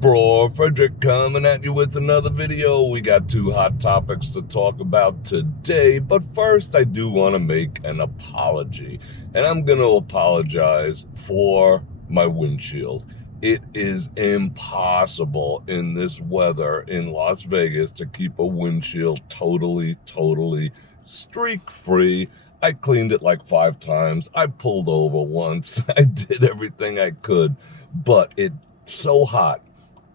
Bror Fredrik coming at you with another video. We got two hot topics to talk about today, but first I do want to make an apology, and I'm going to apologize for my windshield. It is impossible in this weather in Las Vegas to keep a windshield totally streak-free. I cleaned it like 5 times. I pulled over once. I did everything I could, but it's so hot.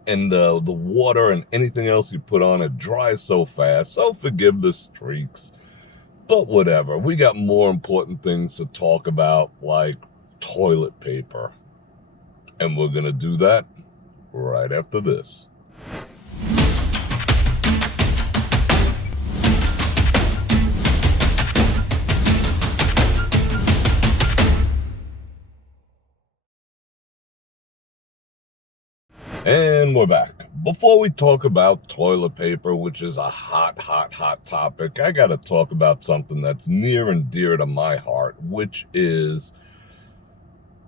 And the water and anything else you put on it dries so fast. So forgive the streaks. But whatever. We got more important things to talk about, like toilet paper. And we're going to do that right after this. And we're back. Before we talk about toilet paper, which is a hot topic, I got to talk about something that's near and dear to my heart, which is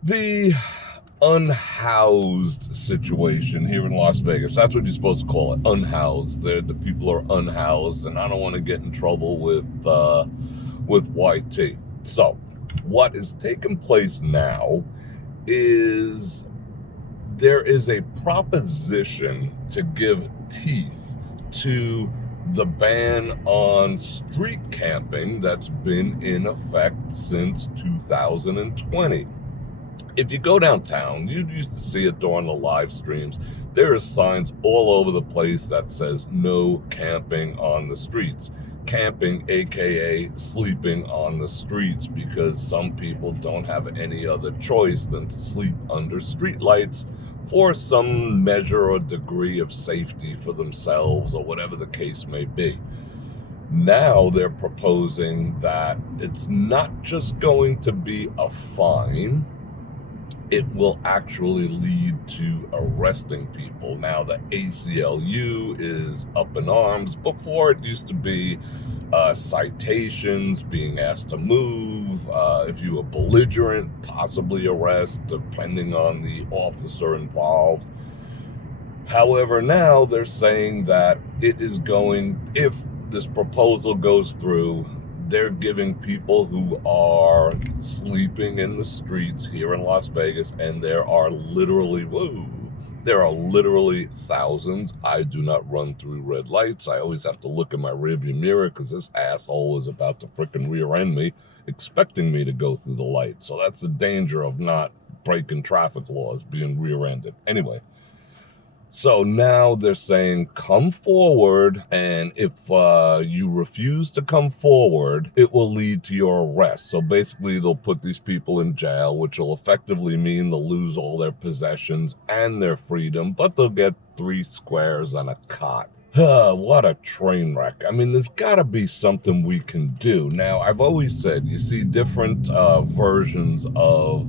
the unhoused situation here in Las Vegas. That's what you're supposed to call it, unhoused. The people are unhoused, and I don't want to get in trouble with YT. So, what is taking place now is there is a proposition to give teeth to the ban on street camping that's been in effect since 2020. If you go downtown, you used to see it during the live streams, there are signs all over the place that says no camping on the streets. Camping, aka sleeping on the streets, because some people don't have any other choice than to sleep under streetlights for some measure or degree of safety for themselves or whatever the case may be. Now they're proposing that it's not just going to be a fine, it will actually lead to arresting people. Now the ACLU is up in arms. Before it used to be citations, being asked to move, if you were belligerent, possibly arrest, depending on the officer involved. However, now they're saying that it is going, if this proposal goes through, they're giving people who are sleeping in the streets here in Las Vegas, and there are literally thousands. I do not run through red lights. I always have to look in my rearview mirror because this asshole is about to frickin' rear end me, expecting me to go through the light. So that's the danger of not breaking traffic laws, being rear-ended. Anyway. So now they're saying, come forward, and if you refuse to come forward, it will lead to your arrest. So basically, they'll put these people in jail, which will effectively mean they'll lose all their possessions and their freedom, but they'll get 3 squares on a cot. What a train wreck. I mean, there's got to be something we can do. Now, I've always said, you see different versions of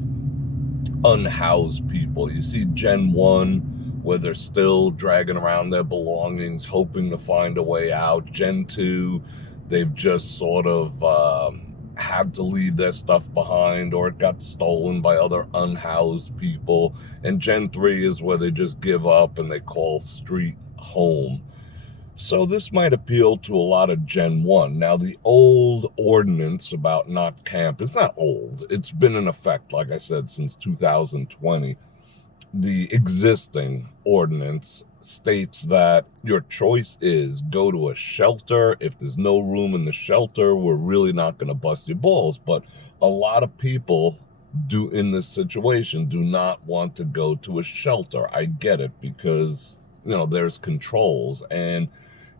unhoused people. You see Gen 1, where they're still dragging around their belongings, hoping to find a way out. Gen 2, they've just sort of had to leave their stuff behind, or it got stolen by other unhoused people. And Gen 3 is where they just give up and they call street home. So this might appeal to a lot of Gen 1. Now, the old ordinance about not camp, it's not old. It's been in effect, like I said, since 2020. The existing ordinance states that your choice is go to a shelter. If there's no room in the shelter, we're really not going to bust your balls. But a lot of people do in this situation do not want to go to a shelter. I get it, because, you know, there's controls. And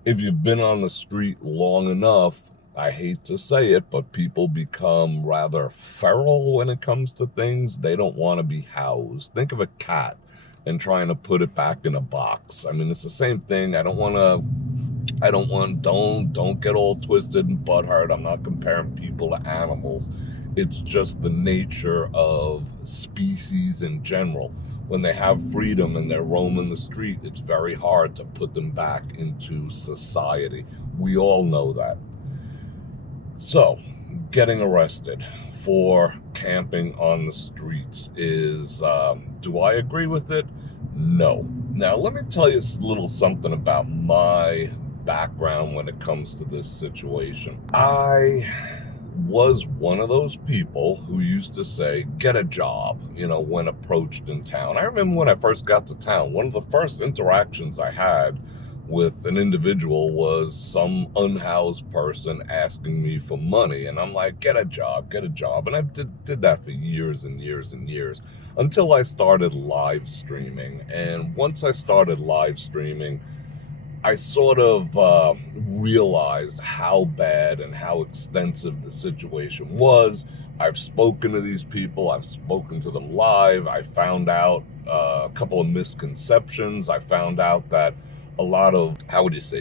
if you've been on the street long enough, I hate to say it, but people become rather feral when it comes to things. They don't want to be housed. Think of a cat and trying to put it back in a box. I mean, it's the same thing. Don't get all twisted and butthurt. I'm not comparing people to animals. It's just the nature of species in general. When they have freedom and they're roaming the street, it's very hard to put them back into society. We all know that. So, getting arrested for camping on the streets is, do I agree with it? No. Now, let me tell you a little something about my background when it comes to this situation. I was one of those people who used to say, get a job, when approached in town. I remember when I first got to town, one of the first interactions I had with an individual was some unhoused person asking me for money. And I'm like, get a job, get a job. And I did that for years and years and years until I started live streaming. And once I started live streaming, I sort of realized how bad and how extensive the situation was. I've spoken to these people. I've spoken to them live. I found out a couple of misconceptions. I found out that a lot of,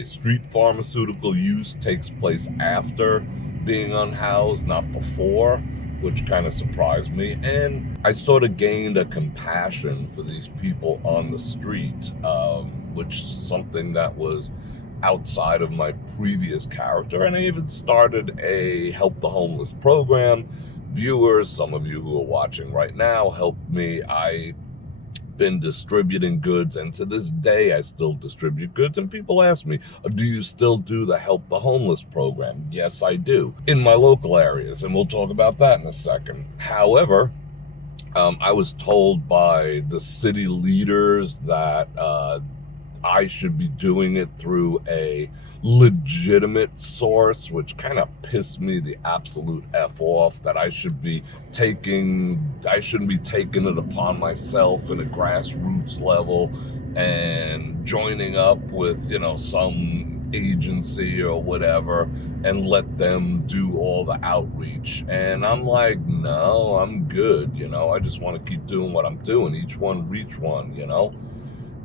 street pharmaceutical use takes place after being unhoused, not before, which kind of surprised me. And I sort of gained a compassion for these people on the street, which is something that was outside of my previous character. And I even started a Help the Homeless program. Viewers, some of you who are watching right now, helped me. I've been distributing goods, and to this day I still distribute goods, and people ask me, do you still do the Help the Homeless program? Yes, I do, in my local areas, and we'll talk about that in a second. However, I was told by the city leaders that I should be doing it through a legitimate source, which kind of pissed me the absolute F off, that I shouldn't be taking it upon myself in a grassroots level and joining up with, some agency or whatever and let them do all the outreach. And I'm like, no, I'm good. I just want to keep doing what I'm doing. Each one reach one,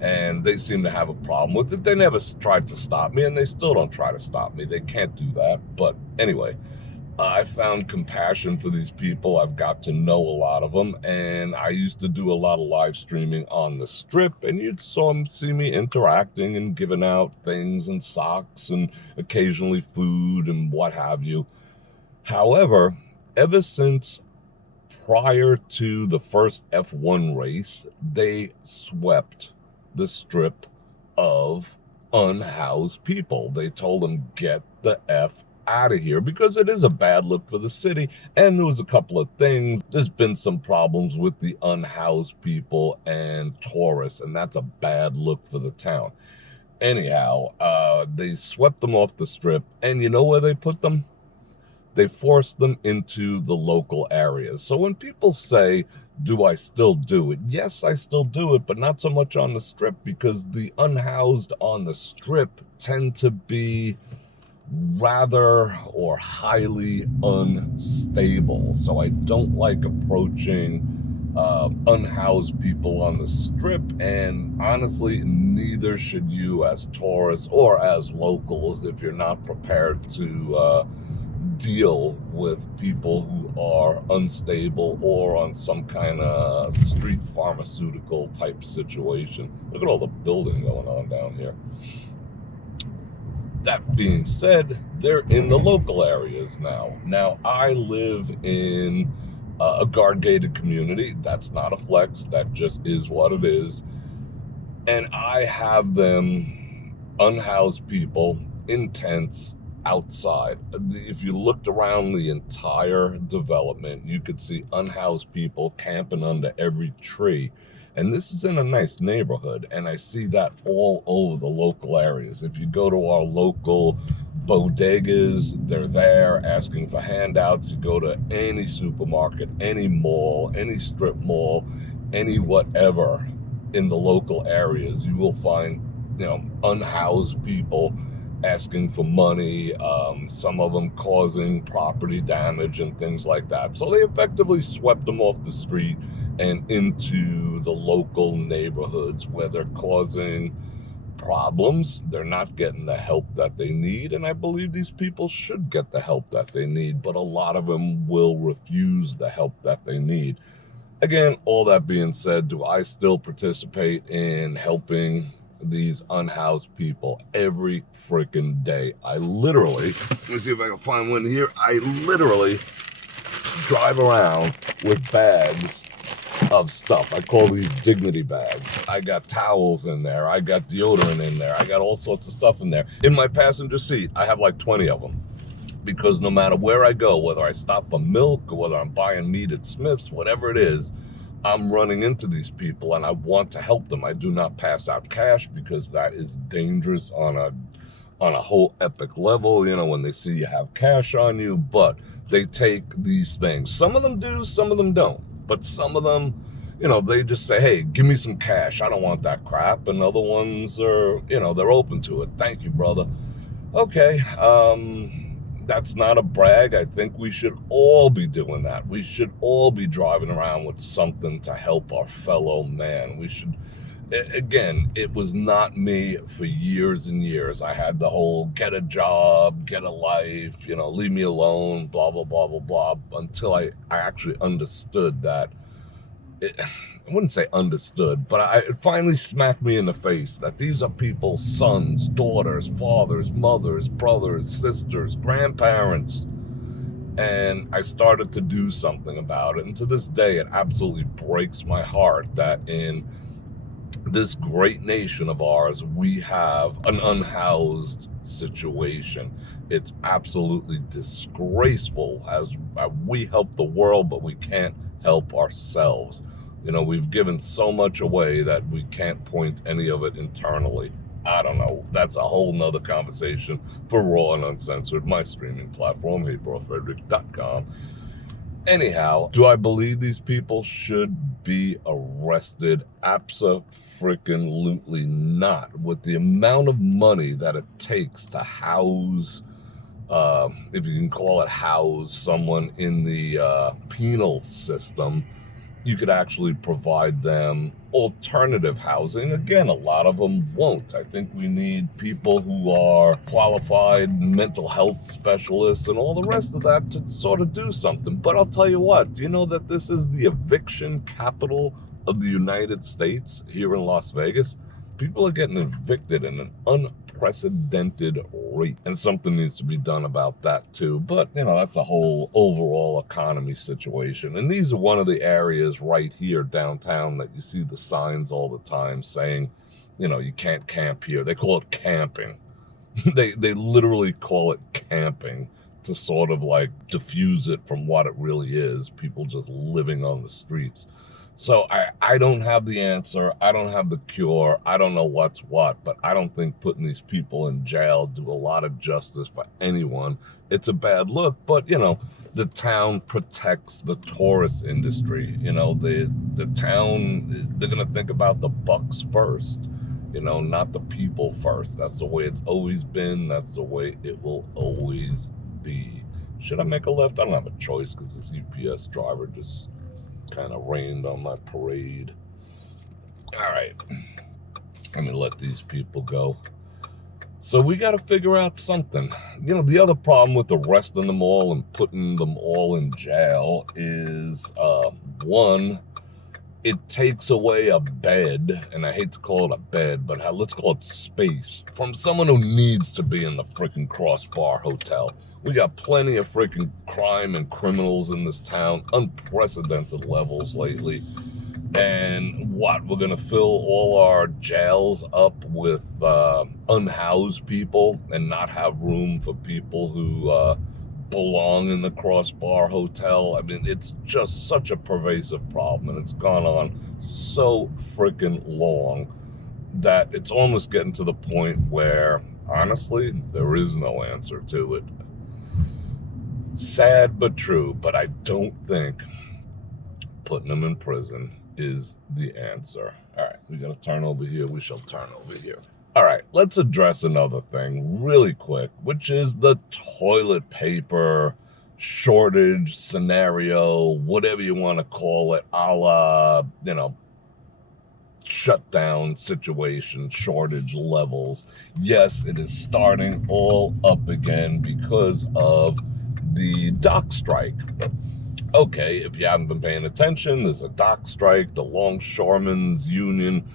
and they seem to have a problem with it. They never tried to stop me, and they still don't try to stop me. They can't do that. But anyway, I found compassion for these people. I've got to know a lot of them, and I used to do a lot of live streaming on the Strip, and you'd see me interacting and giving out things and socks and occasionally food and what have you. However, ever since prior to the first F1 race, they swept the Strip of unhoused people. They told them, get the F out of here, because it is a bad look for the city. And there was a couple of things. There's been some problems with the unhoused people and tourists, and that's a bad look for the town. Anyhow, they swept them off the Strip, and you know where they put them? They forced them into the local areas. So when people say, do I still do it? Yes, I still do it, but not so much on the Strip, because the unhoused on the Strip tend to be rather or highly unstable. So I don't like approaching unhoused people on the Strip, and honestly, neither should you as tourists or as locals if you're not prepared to deal with people who are unstable or on some kind of street pharmaceutical type situation. Look at all the building going on down here. That being said, they're in the local areas now. Now, I live in a guard-gated community. That's not a flex. That just is what it is. And I have them, unhoused people, in tents outside. If you looked around the entire development, you could see unhoused people camping under every tree. And this is in a nice neighborhood, and I see that all over the local areas. If you go to our local bodegas, they're there asking for handouts. You go to any supermarket, any mall, any strip mall, any whatever in the local areas, you will find, unhoused people asking for money, some of them causing property damage and things like that. So they effectively swept them off the street and into the local neighborhoods where they're causing problems. They're not getting the help that they need, and I believe these people should get the help that they need, but a lot of them will refuse the help that they need. Again, all that being said, do I still participate in helping these unhoused people every freaking day? I literally, let me see if I can find one here. I literally drive around with bags of stuff. I call these dignity bags. I got towels in there. I got deodorant in there. I got all sorts of stuff in there. In my passenger seat, I have like 20 of them. Because no matter where I go, whether I stop for milk or whether I'm buying meat at Smith's, whatever it is, I'm running into these people and I want to help them. I do not pass out cash because that is dangerous on a whole epic level, you know, when they see you have cash on you. But they take these things. Some of them do, some of them don't. But some of them, you know, they just say, hey, give me some cash. I don't want that crap. And other ones are, you know, they're open to it. Thank you, brother. Okay, that's not a brag. I think we should all be doing that. We should all be driving around with something to help our fellow man. We should, again, it was not me for years and years. I had the whole get a job, get a life, you know, leave me alone, blah, blah, blah, blah, blah, until I actually understood that. I wouldn't say understood, but it finally smacked me in the face that these are people's sons, daughters, fathers, mothers, brothers, sisters, grandparents. And I started to do something about it. And to this day, it absolutely breaks my heart that in this great nation of ours, we have an unhoused situation. It's absolutely disgraceful as we help the world, but we can't help ourselves. You know, we've given so much away that we can't point any of it internally. I don't know. That's a whole nother conversation for Raw and Uncensored, my streaming platform, brorfredrik.com. Anyhow, do I believe these people should be arrested? Abso-freaking-lutely not. With the amount of money that it takes to house, if you can call it house, someone in the penal system, you could actually provide them alternative housing. Again, a lot of them won't. I think we need people who are qualified mental health specialists and all the rest of that to sort of do something. But I'll tell you what, do you know that this is the eviction capital of the United States here in Las Vegas? People are getting evicted in an unprecedented rate, and something needs to be done about that too. But, you know, that's a whole overall economy situation. And these are one of the areas right here downtown that you see the signs all the time saying, you know, you can't camp here. They call it camping. They literally call it camping to sort of like diffuse it from what it really is, people just living on the streets. So I don't have the answer. I don't have the cure. I don't know what's what, but I don't think putting these people in jail do a lot of justice for anyone. It's a bad look, but, you know, the town protects the tourist industry. You know, the town, they're going to think about the bucks first, you know, not the people first. That's the way it's always been. That's the way it will always be. Should I make a left? I don't have a choice because this UPS driver just kind of rained on my parade. All right, let me let these people go. So we got to figure out something. You know, the other problem with arresting them all and putting them all in jail is, one, it takes away a bed, and I hate to call it a bed, but let's call it space, from someone who needs to be in the freaking Crossbar Hotel. We got plenty of freaking crime and criminals in this town, unprecedented levels lately. And what, we're going to fill all our jails up with unhoused people and not have room for people who belong in the Crossbar Hotel? I mean, it's just such a pervasive problem, and it's gone on so freaking long that it's almost getting to the point where, honestly, there is no answer to it. Sad but true, but I don't think putting them in prison is the answer. All right, we got to turn over here. We shall turn over here. All right, let's address another thing really quick, which is the toilet paper shortage scenario, whatever you want to call it, a la, you know, shutdown situation, shortage levels. Yes, it is starting all up again because of the dock strike. Okay, if you haven't been paying attention, there's a dock strike. The Longshoremen's Union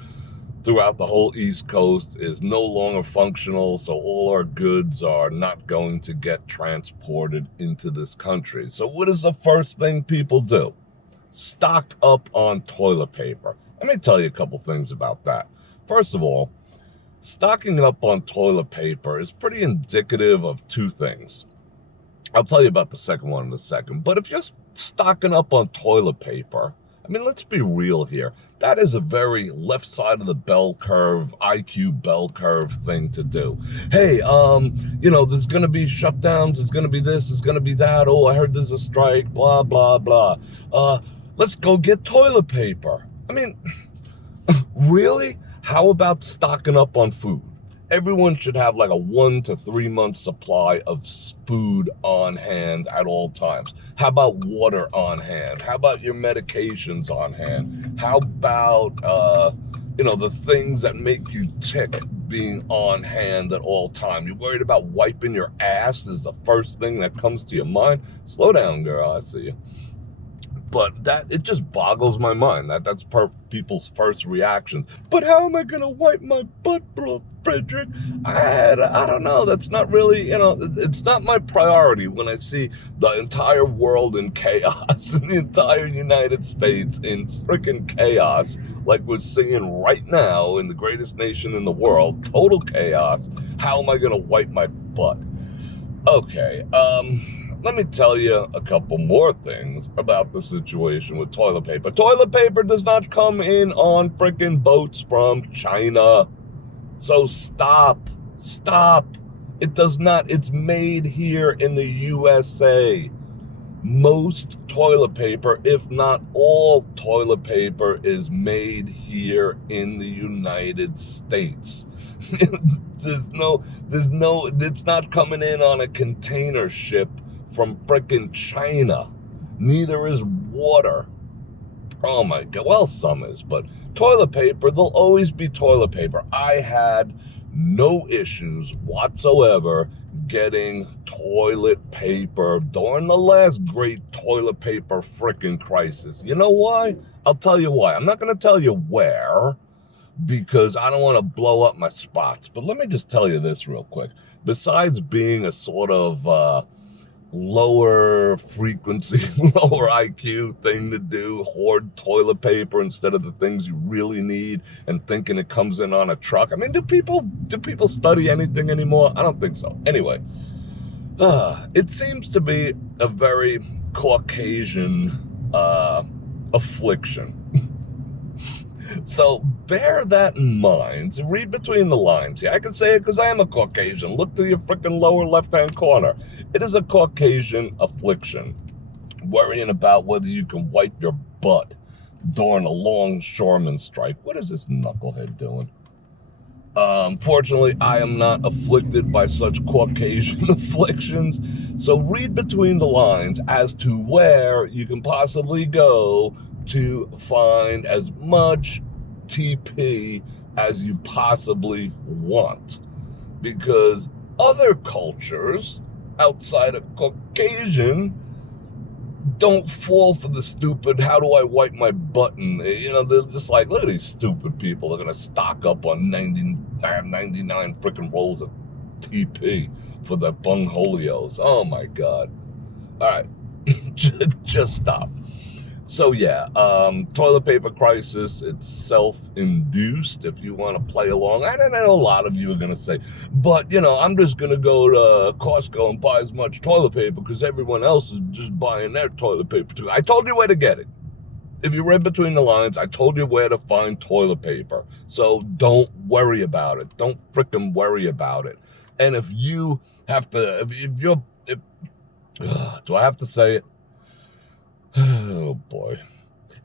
throughout the whole East Coast is no longer functional, so all our goods are not going to get transported into this country. So what is the first thing people do? stock up on toilet paper. Let me tell you a couple things about that. First of all, stocking up on toilet paper is pretty indicative of two things. I'll tell you about the second one in a second. But if you're stocking up on toilet paper, I mean, let's be real here. That is a very left side of the bell curve, IQ bell curve thing to do. Hey, there's going to be shutdowns. There's going to be this. There's going to be that. Oh, I heard there's a strike, blah, blah, blah. Let's go get toilet paper. I mean, really? How about stocking up on food? Everyone should have like a 1 to 3 month supply of food on hand at all times. How about water on hand? How about your medications on hand? How about, the things that make you tick being on hand at all time? You're worried about wiping your ass is the first thing that comes to your mind? Slow down, girl, I see you. But it just boggles my mind that's people's first reactions. But how am I going to wipe my butt, Bror Fredrik? I don't know. That's not really, it's not my priority when I see the entire world in chaos and the entire United States in freaking chaos, like we're seeing right now in the greatest nation in the world, total chaos. How am I going to wipe my butt? Okay, let me tell you a couple more things about the situation with toilet paper. Toilet paper does not come in on frickin' boats from China. So stop. It does not. It's made here in the USA. Most toilet paper, if not all toilet paper, is made here in the United States. It's not coming in on a container ship from frickin' China. Neither is water. Oh my God. Well, some is, but toilet paper, there'll always be toilet paper. I had no issues whatsoever getting toilet paper during the last great toilet paper frickin' crisis. You know why? I'll tell you why. I'm not going to tell you where, because I don't want to blow up my spots. But let me just tell you this real quick. Besides being a sort of lower frequency, lower IQ thing to do, hoard toilet paper instead of the things you really need and thinking it comes in on a truck. I mean, do people study anything anymore? I don't think so. Anyway, it seems to be a very Caucasian affliction. So bear that in mind. So read between the lines here. I can say it because I am a Caucasian. Look to your freaking lower left-hand corner. It is a Caucasian affliction. Worrying about whether you can wipe your butt during a longshoreman strike. What is this knucklehead doing? Fortunately, I am not afflicted by such Caucasian afflictions. So read between the lines as to where you can possibly go to find as much TP as you possibly want. Because other cultures outside of Caucasian don't fall for the stupid, how do I wipe my button? They're just like, look at these stupid people. They're going to stock up on 99 freaking rolls of TP for their bungholios. Oh my God. All right. Just stop. So yeah, toilet paper crisis, it's self-induced if you want to play along. I know a lot of you are going to say, but I'm just going to go to Costco and buy as much toilet paper because everyone else is just buying their toilet paper too. I told you where to get it. If you read between the lines, I told you where to find toilet paper. So don't worry about it. Don't frickin' worry about it. And if you have to, do I have to say it? Oh boy.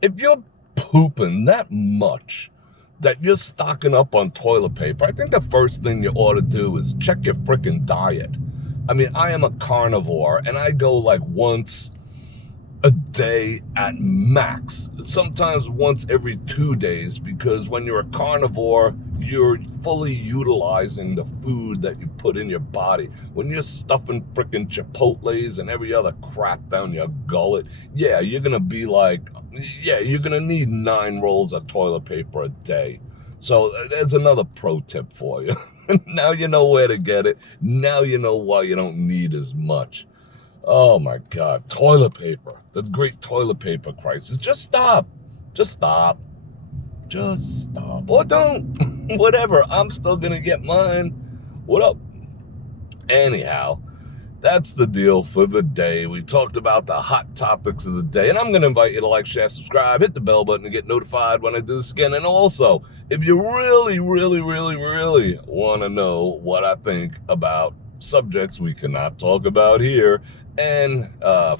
If you're pooping that much that you're stocking up on toilet paper, I think the first thing you ought to do is check your freaking diet. I mean, I am a carnivore and I go like once a day at max, sometimes once every 2 days, because when you're a carnivore, you're fully utilizing the food that you put in your body. When you're stuffing frickin' Chipotles and every other crap down your gullet, you're gonna need 9 rolls of toilet paper a day. So there's another pro tip for you. Now you know where to get it. Now you know why you don't need as much. Oh my God, toilet paper. The great toilet paper crisis. Just stop. Just stop. Just stop. Or don't. Whatever. I'm still gonna get mine. What up? Anyhow, that's the deal for the day. We talked about the hot topics of the day, and I'm going to invite you to like, share, subscribe, hit the bell button to get notified when I do this again. And also, if you really, really, really, really want to know what I think about subjects we cannot talk about here and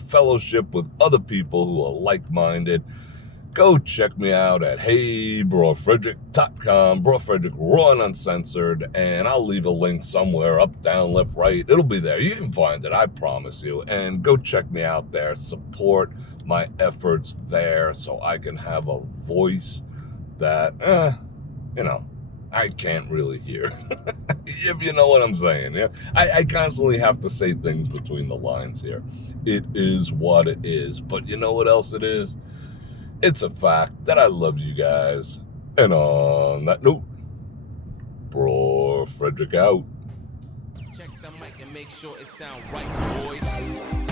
fellowship with other people who are like-minded, go check me out at heybrorfredrik.com, Bror Fredrik, raw and uncensored, and I'll leave a link somewhere, up, down, left, right. It'll be there. You can find it, I promise you. And go check me out there. Support my efforts there so I can have a voice that, I can't really hear. If you know what I'm saying. Yeah, I constantly have to say things between the lines here. It is what it is. But you know what else it is? It's a fact that I love you guys. And on that note, Bror Fredrik out. Check the mic and make sure it sound right, boys.